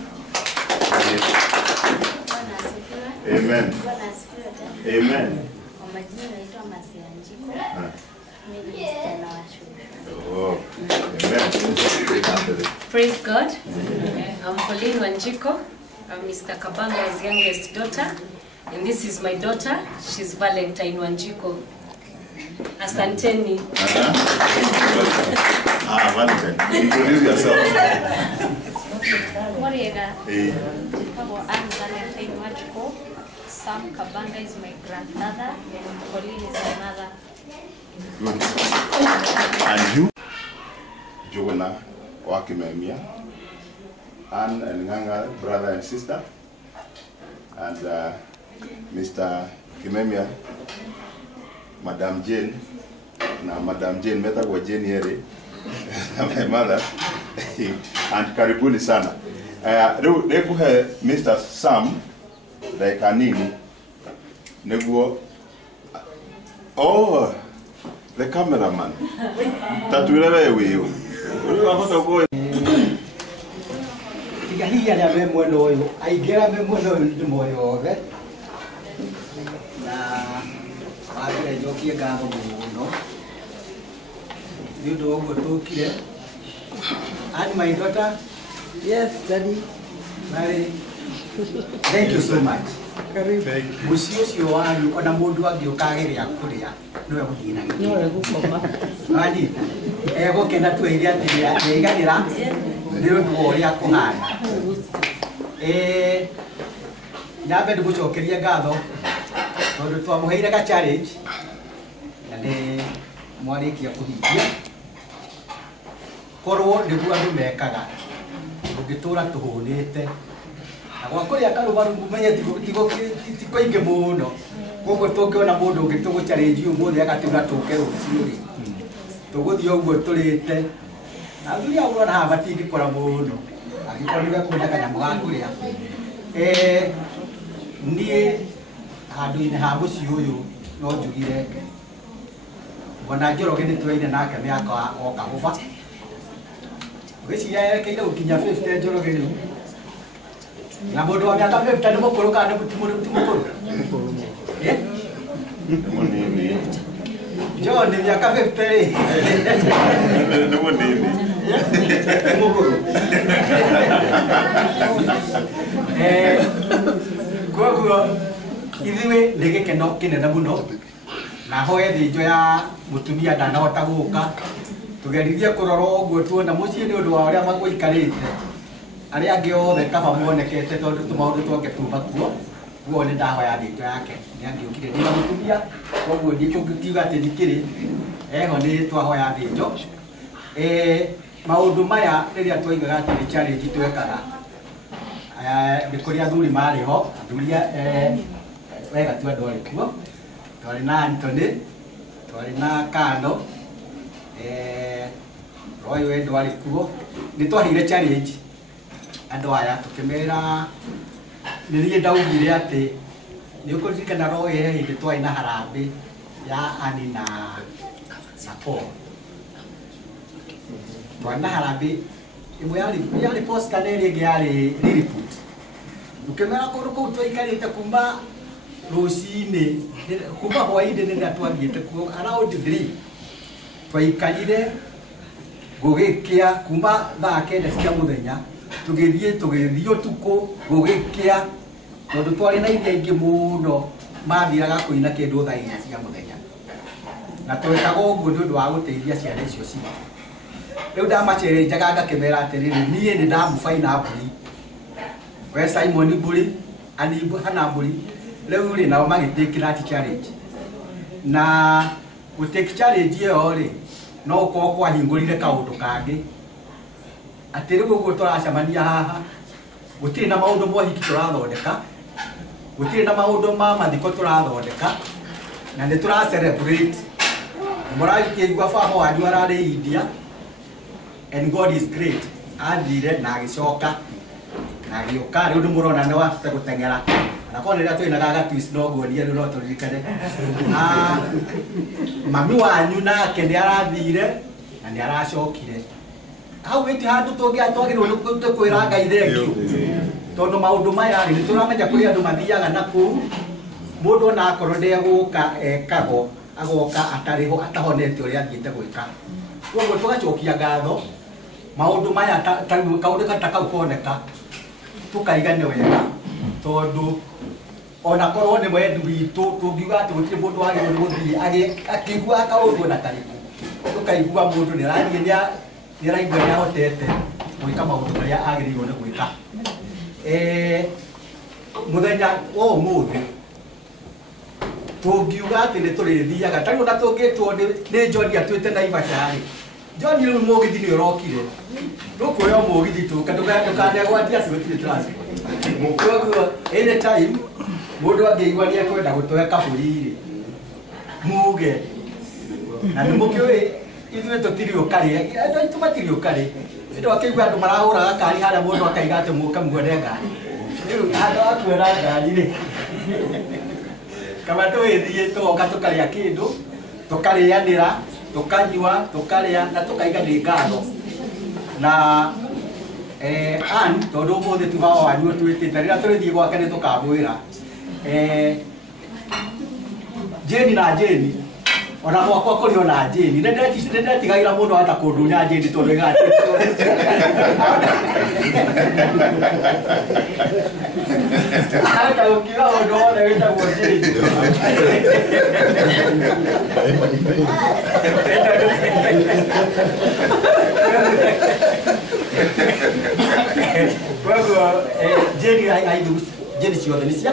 Amen. Amen. Kwa majina naitwa Masia Njiko. Mimi ni msichana wa shule. Oh. Amen. Praise God. I'm Pauline Wanjiko. I'm Mr. Kabanga's youngest daughter. And this is my daughter. She's Valentine Wanjiko. Asanteni. Valentine. Introduce yourself. Muriega. I'm Valentine Wanjiko. Sam Kabanga is my grandfather. Pauline is my mother. Good. And you? Joanna Wakimemia. Anne and Nganga, brother and sister. And Mr. Kimemia, Madam Jane. Now Madam Jane, meta kwa Jane here. My mother. And karibuni sana. Rebu he Mr. Sam, like Anini. Nebuo. Oh, the cameraman. Tatuilewe wiyo. Tiga hiya na me mweno uyu, aingera me mweno uyu ndi moyo othe. Na wabire njokie ngatho muno. Ni undu wa uguo tukire. And my daughter. Yes, Daddy. Mary. Thank you so much. Karibu. Mucio cio wanyu ona mundu angi ukageria kuria niwe guthii na giti. Niwe gukoma. Ani ego kenda tweire ati yaiganira ni undu wa uria kuhana. Nyambe ndigucokeria ngatho tondu twamuheire ga challenge na ni mwarikia kuhingia korwo nĩguo andũ mekaga tũngĩtũra tũhũnĩte na gwa kũrĩa karũbaru menye ti kũingĩ mũno koguo tũngĩona mũndũ ũngĩ tũgũ-challenge ũmũthĩ agatiga tũke rũciũ-rĩ tũgũthiĩ ũguo tũrĩte na athuri ao ũrona haha matingĩkora mũno angĩkorwo nĩwe kwĩna kanyamũ ga kũrĩa niĩ handũ-inĩ ha mũciĩ ũyũ no njugire ona Njoroge nĩ tũraine nake mĩaka o kahũba gwĩciria erekeire gũkinya 50 Njoroge rĩu na mũndũ wa mĩaka 50 nĩ mũkũrũ kana ti mũkũrũ John nĩ mĩaka 50 nĩ mũnini mũkũrũ koguo ithuĩ nĩ gĩkeno kĩnene mũno na hoe thĩnjo ya mũtumia ndanahota gũka tũgerithie kũrora ũguo tuona mũciĩ nĩ ũndũ wa ũrĩa magũikarĩte arĩa angĩ othe kaba monekete tondũ tũmaũndũ twake tuma kuo guo nĩ ndahoya thĩnjo yake nĩ angĩũkire ndĩna mũtumia koguo ndĩkiuga atĩ ndikĩrĩ eho nĩ twahoya thĩnjo maũndũ maya rĩrĩa twoigaga atĩ nĩ challenge twekaga nĩ kũrĩ athuri marĩ ho athuri wega tu andũ arĩ kuo twarĩ na Anthony twarĩ na Kano Roy we ndwarĩ kuo nĩ twaheire challenge andũ aya tũkĩmera nĩ niĩ ndaugire atĩ nĩ ũkũririkana Roy he hĩndĩ twarĩ na harambĩ ya Ani na Paul twarĩ na harambĩ ĩmwe yarĩ posta na ĩrĩa ĩngĩ yarĩ Lilliput tũkĩmera kũndũ kũu twaikarĩte kuma rũcinĩ kuma hwaĩ-inĩ rĩrĩa twathiĩte kuo around 3 twaikarire gũgĩkĩa kuma thaa 9 cia mũthenya tũgĩthiĩ ũtukũ gũgĩkĩa tondũ twarĩ na iria ingĩ mũno mathiraga kũina kĩndũ thaa 4 cia mũthenya na twekaga ũguo nĩ ũndũ wa gũteithia ciana icio ciao rĩu ndamacerenjaga ngakĩmera atĩrĩrĩ niĩ nĩ ndamũbaina mbũri we Simon Mbũri Hannah Mbũri rĩu rĩ nao magĩtĩkĩra challenge na gũtĩki challenge ĩyo rĩ no gũkorwo kwahingũrire kaũndũ kangĩ atĩ rĩu ũguo tũracemania haha gũtirĩ na maũndũ ma ũhiki tũrathondeka gũtirĩ na maũndũ ma mathiko tũrathondeka na nĩ tũra celebrate mũragĩkĩigua baba wanyu ararĩ India and God is great athire na agĩcoka na agĩũka rĩu nĩ mũrona nĩ wahota gũteng'era na kwa rĩrĩa twĩna gaga twist no guonia rĩu no tũririkane mami wanyu nake nĩ arathire na nĩ aracokire hau ĩti handũ tũngĩatwagĩrwo nĩ kwĩra Ngai thengiũ tondũ maũndũ maya nĩ tũramenya kũrĩ andũ mathiaga na kũu mũndũ ona akorwo ndegũka ekago agoka atarĩho atahonete ũrĩa athiĩte gwĩka koguo tũgacokia ngatho maũndũ maya kaũndũ ta kau koneka tũkaigane wega tondũ ona korwo nĩ mwendu witũ tũngiuga atĩ gũtirĩ mũndũ wagĩrĩirwo nĩ gũthiĩ akĩigua kaũndũ na karĩkũ tũkaigua mũndũ nĩ arathiĩ nĩ araigua nĩ ahotete gwĩka maũndũ marĩa agĩrĩirwo nĩ gwĩka mũthenya wa ũmũthĩ tũngiuga atĩ nĩ tũrĩthiaga tarĩ ona tũngĩtwo nĩ John atuĩte Naivasha-rĩ John rĩu mũgithi nĩ ũrokire tũkuoya mũgithi ndũkanegwatia atĩ gũtirĩ transport koguo anytime mũndũ angĩigua nĩ ekwenda gũtũhe kabũri-rĩ muge na nĩ mũkĩũĩ ithuĩ tũtirĩ ũkarĩ andũ aitũ matirĩ ũkarĩ ĩndĩ akĩigua andũ marahũraga kari harĩa mũndũ akaiga atĩ mũka muone ngari rĩu handũ wa kuona ngari-rĩ kaba tũgĩthiĩ tũgoka tũkarĩa kĩndũ tũkarĩanĩra tũkanyua tũkarĩa na tũkaiga nĩ ngatho na Ann tondũ ũmũthĩ ti baba wanyu ũtwĩtĩte rĩrĩa tũrĩthiĩ gwake nĩ tũkamwĩra Jane na Jane ona gwakwa kũrĩ ona Jane nĩ ndetigagĩra mũndũ ahota kũndunya Jane tondũ ahota gũkiuga ũndũ wothe wĩtagwo Jane koguo Jane ciothe nĩ cia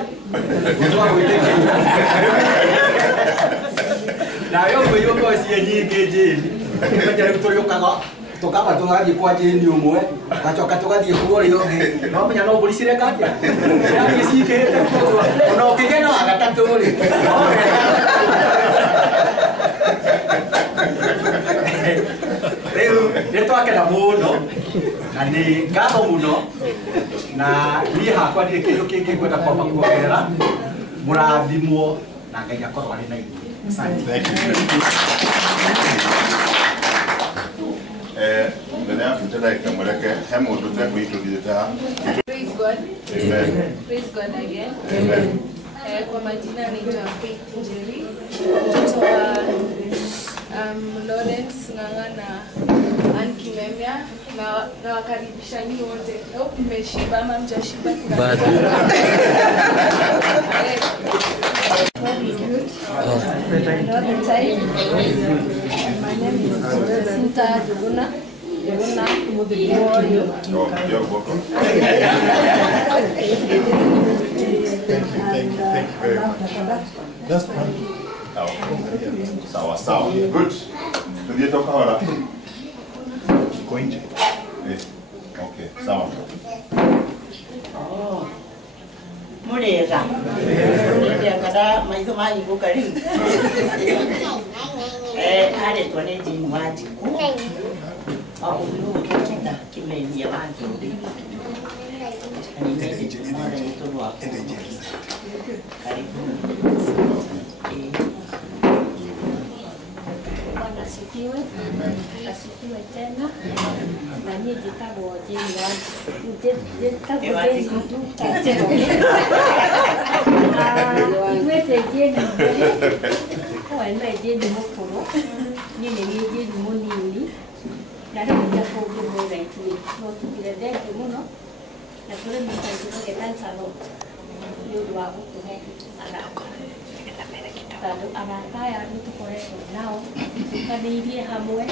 na yo ũguo ciĩ nyingĩ Jane menya rĩu tũrĩũkaga tukaba tugathie kwa jeni umwe gacoka tugathie kuoria ungi no menya no mburi cireka atia yani cikihite ona ukigena wa gatatu ri riu nitwakena muno na ni ngatho muno na niĩ hakwa ndirĩ kĩndũ kĩngĩ ngwenda kwamba kuongerera mũrathimwo na Ngai akorwo arĩ na ithuĩ. Asante. Mbele ya tutenda ikamweleke hema utuze kuitugita. Praise God. Amen. Praise God again. Amen. Kwa majina naitwa Faith Njeri, mtoto wa Lawrence Ng'ang'a na Ann Kimemia, na wakaribisha nyinyi wote. Leo mmeshiba ama mjashiba? Bado. My name is Jacinta Juguna. Sawa sawa. Good. Tulitoka hapa. Uko nje. Okay, sawa. Murega. Murega kada maitho manyu gukari. Aretwo nĩ Jane Wanjiku. Ũyũ ũkĩnjĩta Kimemia wa Njũndĩ. Na nĩ nyendete mwana witũ rwakũ. Karibu. Bwana asifiwe. Asifiwe tena. Na niĩ njĩtagwo Jane Wanjiku. Njĩtagwo Jane Wanjiku. Igwĩte Jane mbere. Owe nĩ Jane mũkũrũ. Niĩ nĩ niĩ Jane mũnini. Na rĩu nĩ kũngĩmwĩra ithuĩ no tugire thengio mũno na tũrĩ mũcainjĩroge Lancelot nĩ ũndũ wa gũtũhe arata. Tondũ arata aya nĩ tũkoretwo nao tũkanĩirie hamwe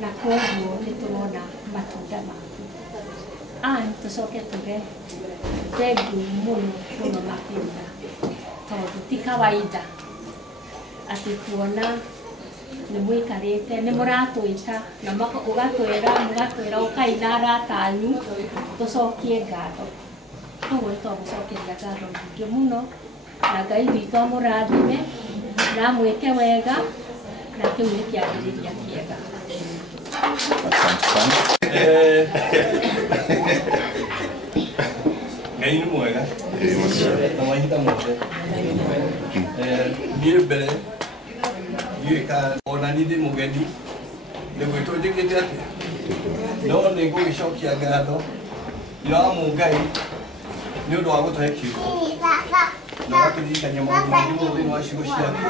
na koguo nĩ tũrona matunda maku. Tũcoke tuge thengio mũno mũno makĩria tondũ ti kawaida atĩ kuona nĩ mũikarĩte nĩ mũratwĩta na mũgatwĩra ũkaina arata anyu tũcokie ngatho. Koguo nĩ twamũcokeria ngatho nyingĩ mũno na Ngai witũ amũrathime na amwĩke wega na kĩu nĩ kĩambĩrĩria kĩega. Ngai nĩ mwega na mahinda mothe. Niĩ mbere ndiũĩ ona niĩ ndĩ mũgeni nĩ gwĩtwo njĩkĩte atĩa no nĩ ngũgĩcokia ngatho ira wa Mũngai nĩ ũndũ wa gũtũhe kiugo na ũgatũririkania maũndũ maingĩ mũno thĩinĩ wa ciugo ciaku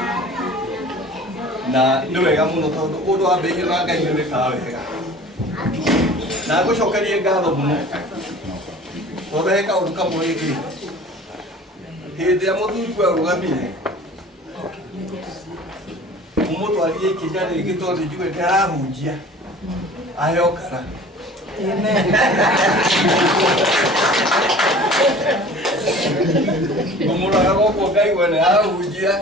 na nĩ wega mũno tondũ ũndũ wambĩrĩirio na Ngai nĩ wĩkaga wega na ngũcokerie ngatho mũno tondũ he kaũndũ kamwe gĩkĩ hĩndĩ ĩrĩa mũthuri arũgamire mũmũtwarire ikinya rĩngĩ tondũ njiguĩte arahunjia aheo kara. Ngũmũraga gũkũ ngaigua nĩ arahunjia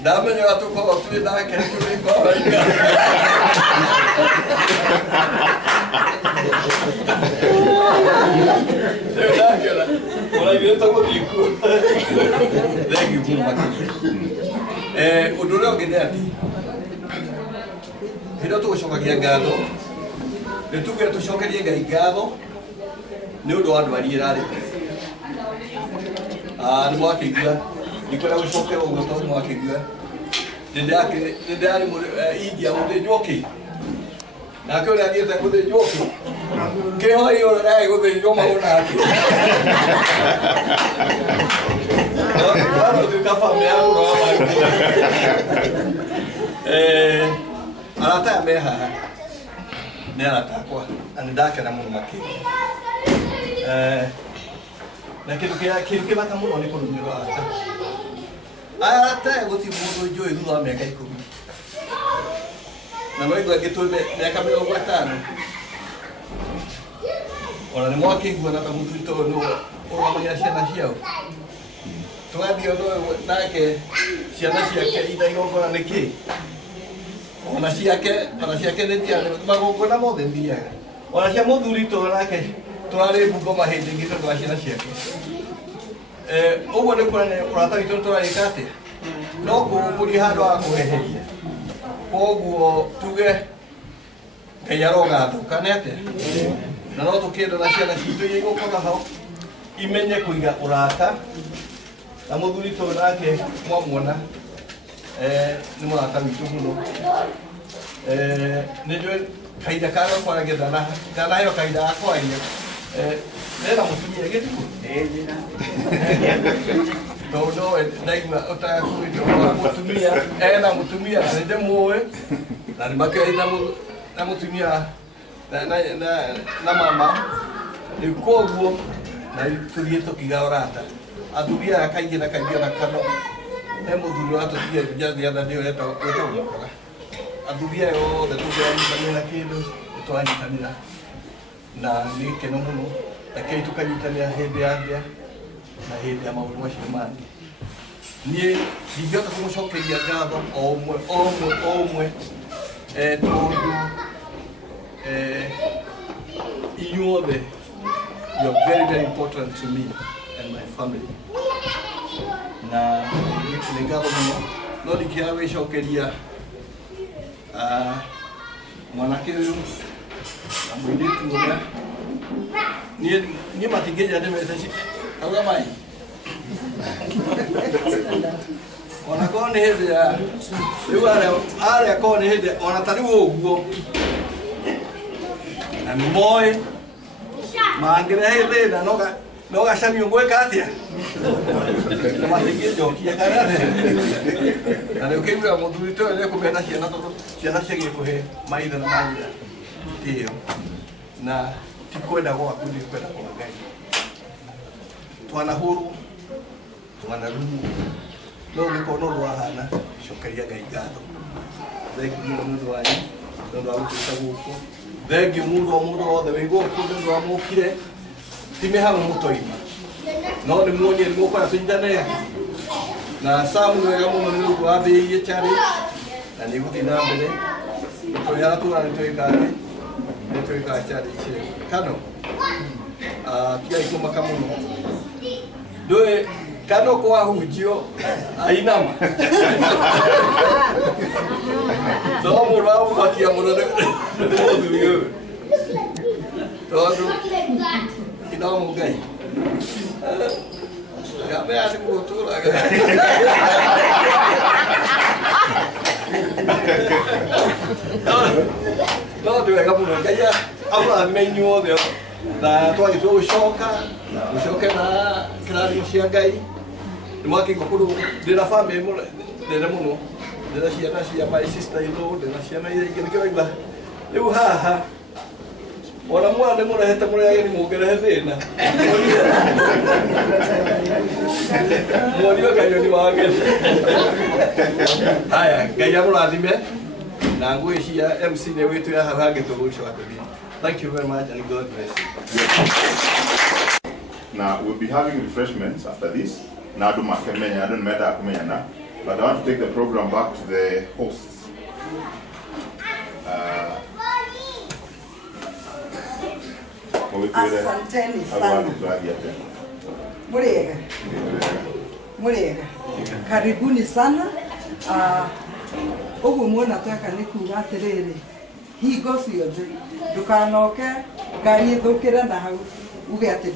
ndamenyaga tũkorwo twĩ nake tũrĩ kawaida. Rĩu ndakĩona mũraigĩte gũthiĩ kuo. Thengiũ mũno makĩria. Ũndũ ũrĩa ũngĩ nĩ atĩ hĩndĩ tũgũcokagia ngatho nĩ tuge tũcokerie Ngai ngatho nĩ ũndũ wa ndwari ĩrarĩ. Nĩ mwakĩigua ndikwenda gũcokera ũguo tondũ nĩ mwakĩigua nĩ ndarĩ India gũthĩnjwo kĩ nake ũrĩa athiĩte gũthĩnjwo kĩ kĩhoi ũrĩa ndarĩ gũthĩnjwo maũna atĩ tuĩka bamĩrĩ ya mũno wa Maria. Arata aya me haha nĩ arata akwa na nĩ ndakena mũno makĩria na kĩndũ kĩbata mũno nĩ kũrũmĩrĩra arata. Arata aya gũtirĩ mũndũ njũĩ thutha wa mĩaka 10 na no igua ngĩtũĩ mĩaka 50 ona nĩ mwakĩigua na ta mũthuri ta ũyũ nĩ ũrũgamagĩra ciana ciao tũgathiĩ ũndũ ũyũ nake ciana ciake ida igongona nĩ kĩ ona ciake nĩ thiaga magongona mothe thiaga ona cia mũthuri tũ nake tũrarĩ mbungo mahĩndĩ ngĩ tondũ wa ciana ciake ũguo nĩ kuonania ũrata witũ tũrarĩka atĩa no kũmbũria handũ wa kũreheria koguo tuge Ngai arogathũkane atĩa na no tũkĩenda na ciana citũ iria igũkora hau imenye kũiga ũrata na mũthuri tũ nake mwamuona nĩ mũrata witũ mũno nĩ njũĩ kahinda karĩa kwaragia ndanaheo kahinda ga kwaria nena mũtumia gĩthiĩ tondũ ndaigua ũtakuĩte mũtumia ena mũtumia na nĩndĩmũĩ na nĩmakĩrĩ na mũtumia na mama rĩu koguo na tũthiĩ tũkiga ũrata athuri aya kaingĩ na kaingĩ ona kano he mũthuri watũtigia njathiatha nĩyo etagũkoga athuri aya othe tũkĩranyitanĩra na kĩndũ nĩtwanyitanĩra na nĩ gĩkeno mũno rekei tũkanyitanĩra hĩndĩ ya ndĩa na hĩndĩ ya maũndũ macio mangĩ niĩ ndingĩhota kũmũcokeria ngatho o ũmwe tondũ inyuothe you are very, very important to me and my family. Na nĩ ngatho mũno no ndingĩaga gwĩcokeria mwanake ũyũ na mũirĩtu ũrĩa niĩ matingĩnja ndĩmete auga mai ona korwo nĩ hĩndĩ ya rĩu arĩa korwo nĩ hĩndĩ ona ta rĩu ũguo na nĩ moĩ mangĩrehe thĩna no gacamio ngwĩka atĩa na matingĩnjokia kana na nĩ ũkĩiguaga mũthuri ta ũyũ nĩekũmena ciana tondũ ciana cigĩkũhe maithe na manyina ĩyo na ti kwenda gwaku nĩ kwenda kwa Ngai twanahũrwo twanarumwo no ũngĩkorwo no ũndũ wahana cokeria Ngai ngatho thengiũ mũno nĩ ũndũ wanyu nĩ ũndũ wa gũtuĩka gũkũ thengiũ mũndũ wothe wĩ gũkũ nĩ ũndũ wa mũkire ti mĩhang'o mũtoima no nĩ muonie nĩ mũkwenda tũnyitanĩre na Samu nĩ wega mũno nĩ ũndũ wambĩrĩirie challenge na nĩ gũthiĩ na mbere tũrĩa tũra nĩ twĩkaga challenge kano tigai kũmaka mũno ndũĩ kano kwahunjio ainama to mũndũ wa gũmakia mũno nĩ mũthuri ũyũ tondũ inomu Ngai gamea nĩ mũtũraga no ndĩ wega mũno Ngai aũrathime inyuothe na twagĩtua gũcoke na kĩrathimo cia Ngai nĩ mwakĩigua kũndũ ndĩna bamĩrĩ nene mũno ndĩna ciana cia my sister in law ndĩna ciana iria ingĩ nĩkĩo waigua rĩu haha ona mwana mũrehete mũrĩ ageni mũngĩrehe thĩna muonio kanyoni wa ageni haya Ngai amũrathime na ngwĩciria MC nĩ wĩtwĩra hau hangĩ tũgũcokeria. Thank you very much and God bless you. Now we'll be having refreshments after this. Now I don't matter, but I want to take the program back to the hosts. Asanteni sana. Muriega. Karibuni sana. Ugu mwona tweka nĩ kuga atĩrĩrĩ hingo ciothe ndũkanoke Ngai ĩthũkĩre na hau uge atĩ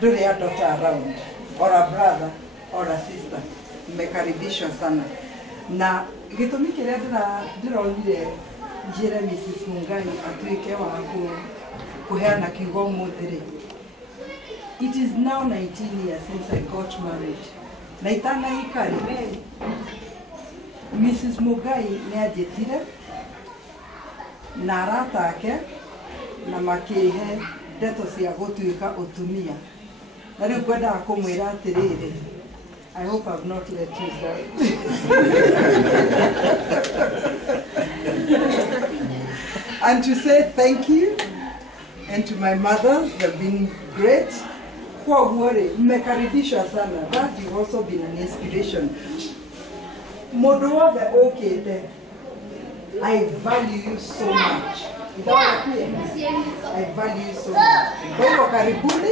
ndũrĩ andũ around or a brother or a sister mmekaribishwa sana na gĩtũmi kĩrĩa ndĩronire njĩre Mrs. Mungai atuĩke wa kũheana kiugo ũmũthĩ. It is now 19 years since I got married. Na itanaikari Mrs. Mungai nĩ anjĩtire na arata ake na makĩhe ndeto cia gũtuĩka ũtumia. Na rĩu ngwendaga kũmwĩra atĩrĩrĩ, I hope I've not let you down. And to say thank you and to my mothers, they've been great. Kwa uwore, mmekaribishwa sana. That you've also been an inspiration. Mũndũ wothe ũkĩte I value you so much. I value you so much. Kwa hivyo karibuni.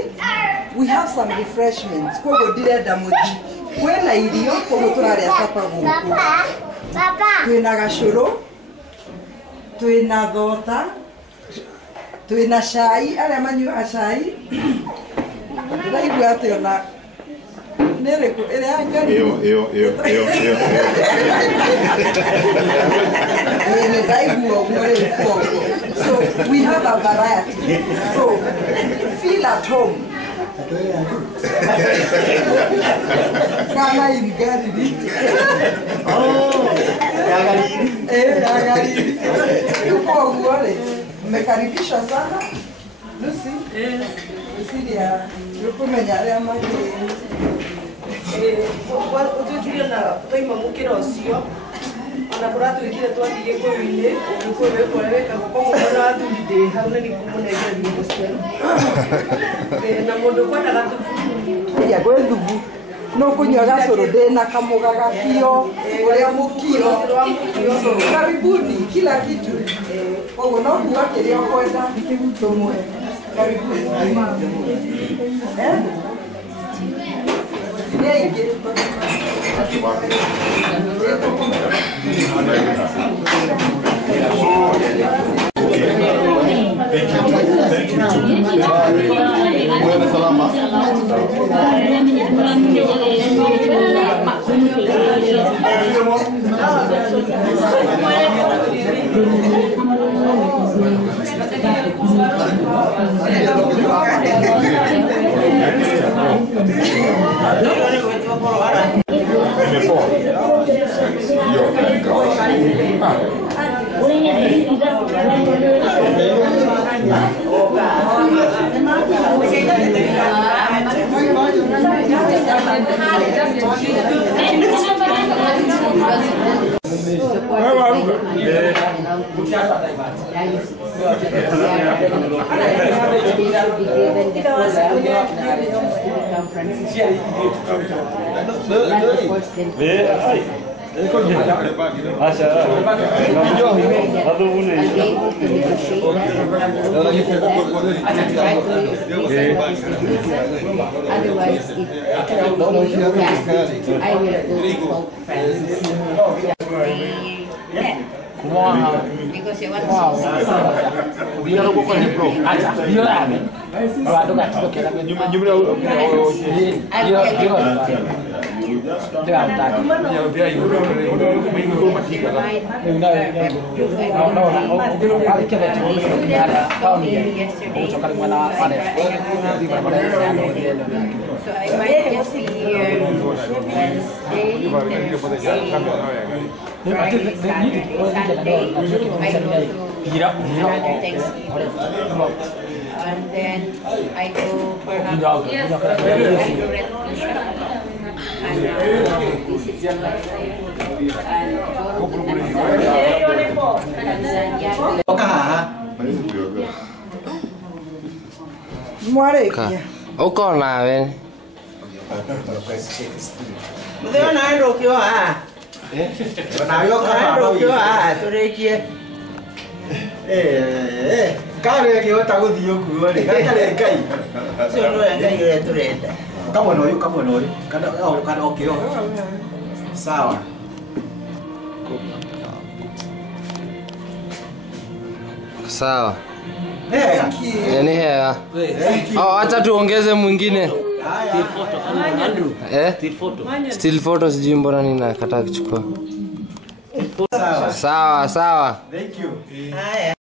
We have some refreshments. Kwa hivyo direnda muthi. Kwena irio kwa hivyo turaria sapa guku. Twina gacuru. Twina thota. Twina cai, aria manyuaga cai. Ndiraigua atĩ ona nĩrĩkũ ĩrĩa ya ngari. Nĩndaigua ũguo rĩu koguo. So we have a variety. So feel at home. Kana irigariri. Oh, yagariri. Koguo rĩ, mmekaribishwa sana. Lucy? Lucy ya rukumenya aria magi Utwikire na toima mukira ucio ona kuratwikire twathiye kwini uko wekora weka kwa mwana athuri hau ni kumunegeria mucio na mundu kwenda gatubu ya gwethubu no kunywa gacuru ndina kamugaga kio uria mukio karibuni kila kitu koguo no kuga kiria kwenda tumwe karibuni Because you want to we are going to grow. You are me. So I might just be here Wednesday, Friday, Saturday, Sunday. I go to another Thanksgiving. And then I go perhaps to Revolution and visit my Mwarekia. Uko nawe. Mudeo naenda ukiwa na yo naenda ukiwa turekie. Kare kiota guthio kuo ri gakare kai. Sio no ngai yule turenda. Kama no kana okio. Sawa. Sawa. Ni hea. Acha tuongeze mwingine. Still photo sijui mbona ninakataa kuchukua. Sawa. Thank you. Haya.